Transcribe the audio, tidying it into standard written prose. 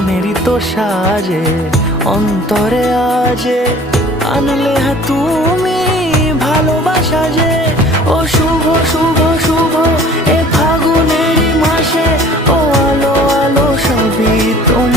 মনেরই তো সাজে অন্তরে আজে আনলে তুমি ভালোবাসা যে। ও শুভ শুভ শুভ এ ফাগুনেরই মাসে, ও আলো আলো সবই তোমার।